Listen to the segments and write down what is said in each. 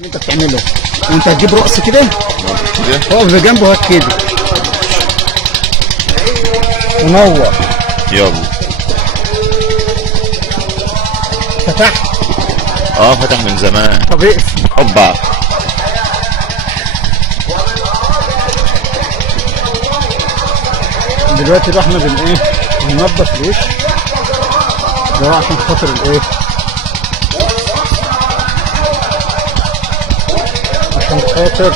اللي انت بتعمله. وانت هتجيب رأس كده اقف بجنبه هات كده ونور. يلا فتحت. فتح من زمان. طب اقفل. هوبا. دلوقتي بقى احنا بننضف الوش ده عشان خاطر عشان خاطر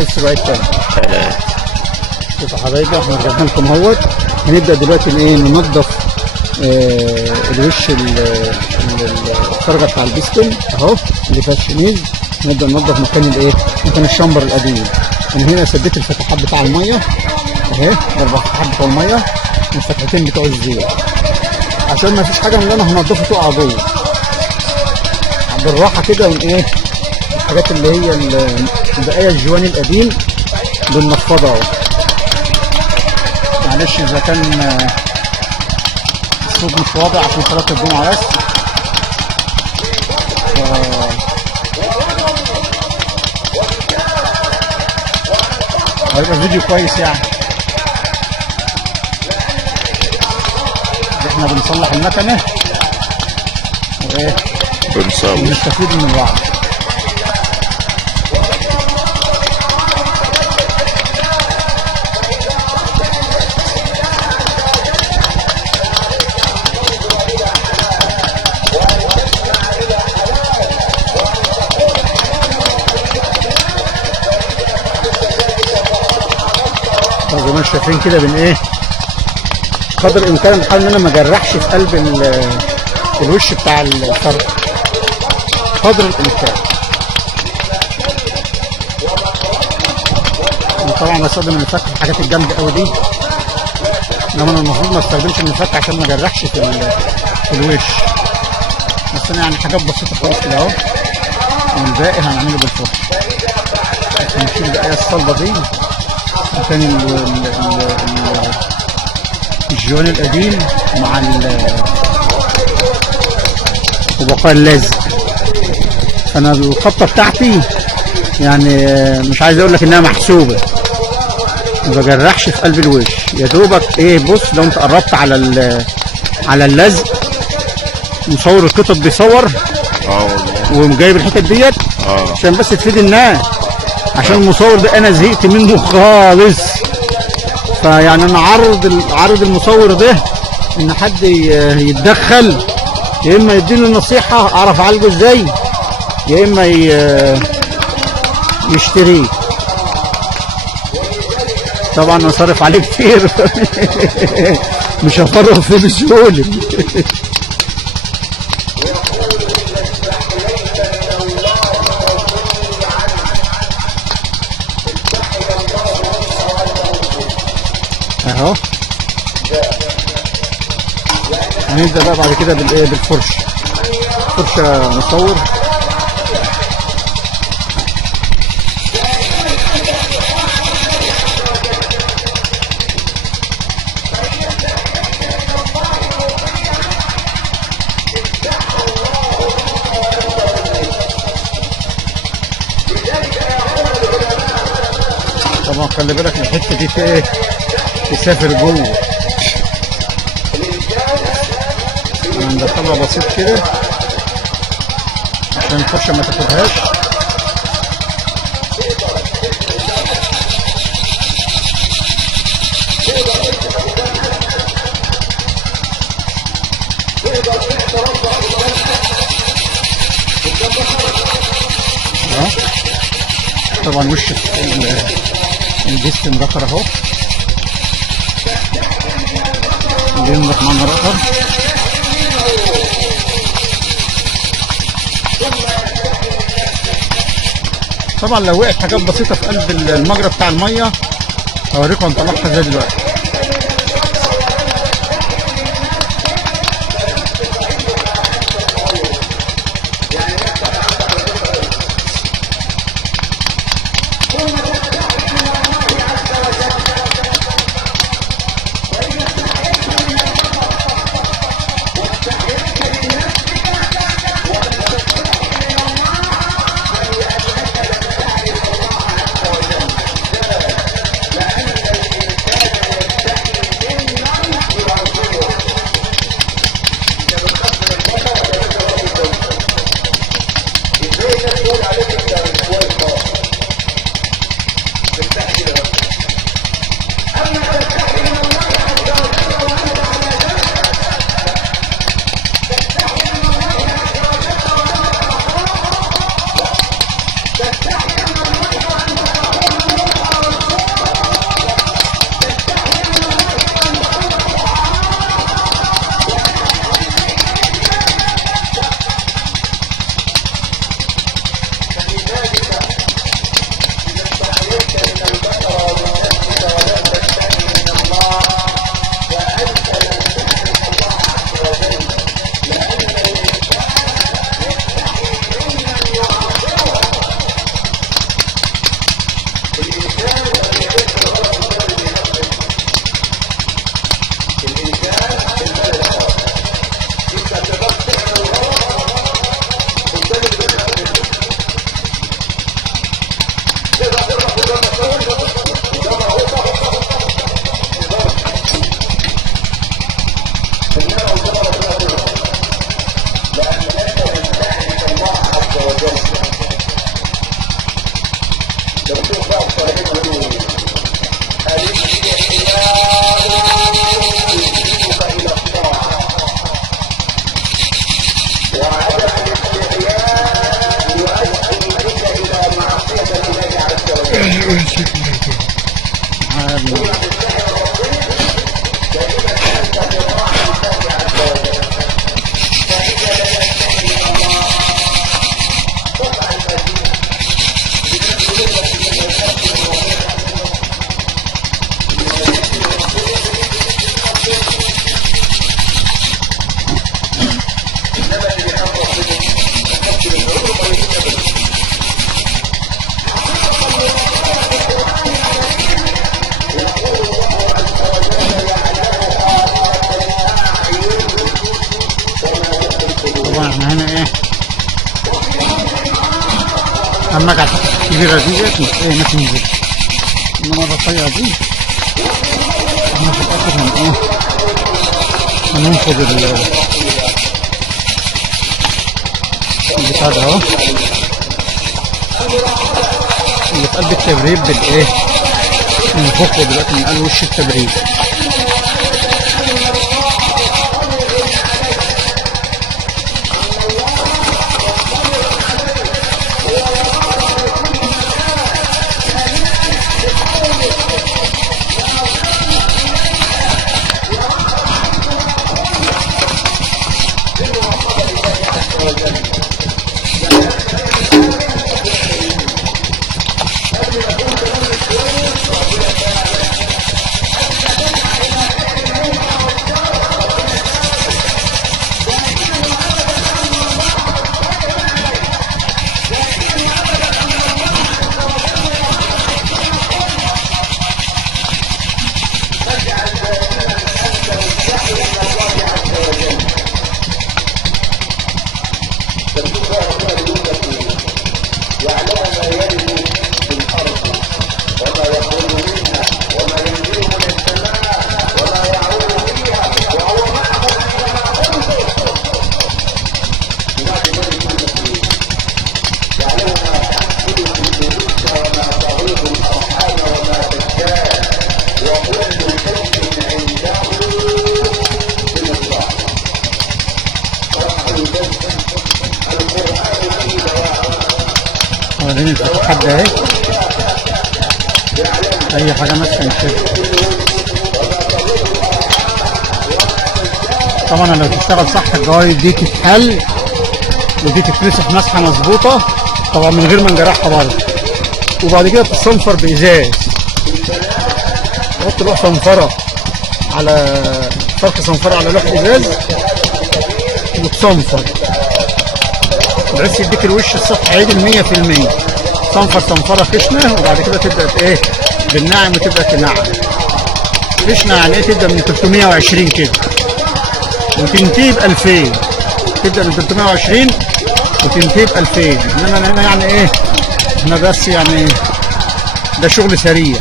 اسرع التاني. شوفوا يا حبايبي احنا رجعنا لكم اهوت. هنبدا دلوقتي ننضف الوش الخرجه بتاع البستون اهو اللي فيها الشميز. نبدا ننضف مكان الشمبر القديم. انا هنا سديت الفتحات بتاع الميه اهي، ال4 فتحات بتوع الميه والفتحتين بتوع الزيت عشان ما فيش حاجه من اللي انا هنضفها تقع جوه بالراحه كده. الحاجات اللي هي بقايا الجواني القديم بننفضها اهو. معلش اذا كان الصوت مش واضح عشان صلاه الجمعه بس. هيبقى فيديو كويس يعني. احنا بنصلح المكنه ونستفيد من بعض. زي ما شايفين كده قدر الامكان بحاول ان انا ما اجرحش في قلب الوش بتاع الفرد قدر الامكان. انا طبعا بستخدم المفك في الحاجات الجامده قوي دي، انما انا المفروض ما استخدمش المفك عشان ما اجرحش في الوش. بس انا يعني حاجات بسيطه خالص كده اهو. والباقي هنعمله بالفرش. نشيل بقى الصلبه دي عشان الجوان القديم مع وبقاء اللزق. فانا الخطه بتاعتي يعني مش عايز اقول لك انها محسوبه، ما بجرحش في قلب الوش يا دوبك. بص لو انت قربت على اللزق، مصور القطط بيصور وجايب الحتت ديت عشان بس تفيد الناس. عشان المصور ده انا زهقت منه خالص. فيعني انا عرض المصور ده ان حد يتدخل، يا اما يديني نصيحه اعرف اعالجه ازاي، يا اما يشتريه. طبعا انا صارف عليه كتير مش هفرغ فيه بسهوله. اهو هنبدا بقى بعد كده بالفرشه. فرشه مصور. طبعا خلي بالك الحته دي في تسافر جوه. انا مدخلها بسيط كده عشان الفرشه ما تاخدهاش. طبعا وش الجسم رخر اهو بينضف معنا رخر. طبعا لو وقعت حاجات بسيطه في قلب المجرى بتاع الميه هوريكم هنطلعها ازاي دلوقتي. اما قاعد الكبيرة ديت ايه ما تنزل، انما الرفيعة دي احنا في الاخر هننفض البتاع ده اهو اللي في قلب التبريد بالايه، ننفخه دلوقتي من قلب وش التبريد. وريني الفتحات ده اهي، اي حاجه ماسكه نشوف. طبعا لو تشتغل صح الجوايب دي تتحل ودي تتمسح مسحه مظبوطه طبعا من غير ما نجرحها برضه، وبعد كده تتصنفر بازاز. تحط لوح صنفره على فرق صنفره على لوح ازاز وتصنفر بحيث يديك الوش السطح عدل 100%. صنفر صنفره خشنه وبعد كده تبدا ايه بالناعم وتبدا تنعم. خشنه يعني ايه؟ تبدا من 320 كده وتنتهي ب 2000. تبدا من 320 وتنتهي ب 2000. انما هنا يعني ايه؟ احنا بس يعني ده شغل سريع.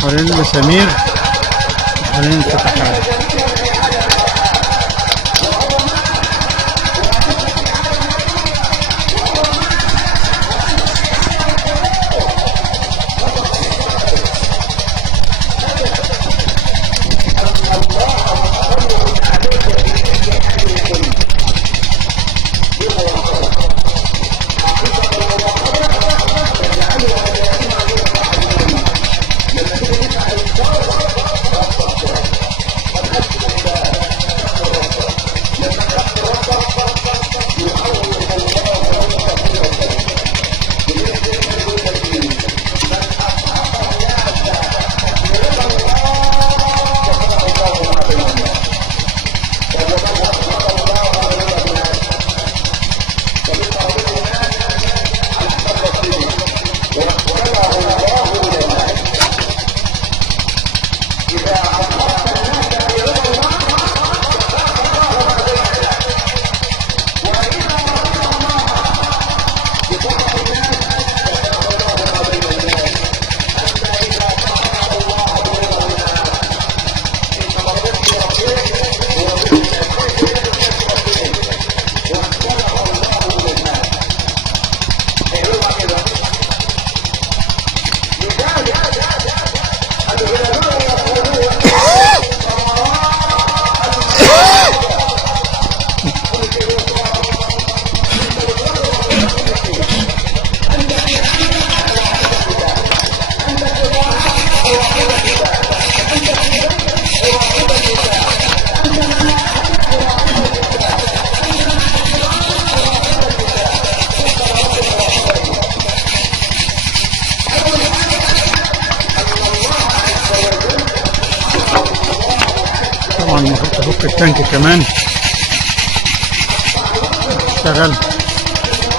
حوالين المسامير حوالين الفتحات. التانك كمان اشتغل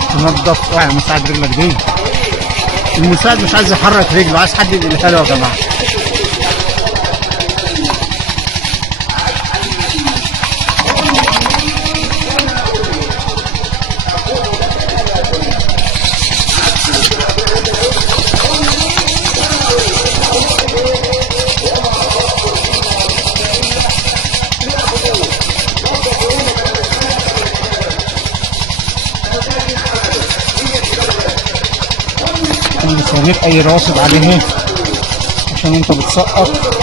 تنظف. اوعى مساعد رجلك دي، المساعد مش عايز يحرك رجله، عايز حد يديها له يا جماعه. مسامير اي راصد عليه عشان انت بتسقط.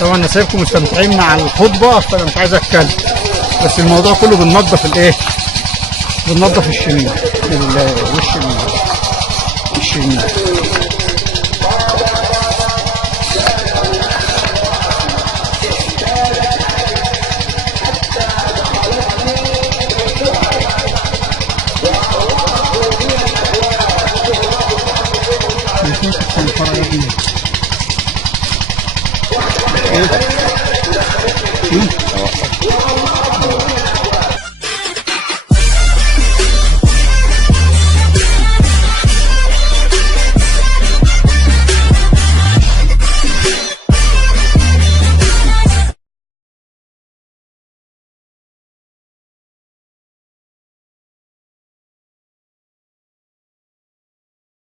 طبعا انا سايبكم مستمتعين مع الخطبه فانا مش عايز اتكلم، بس الموضوع كله بننظف الايه؟ بننظف الشميل، وش الشميل.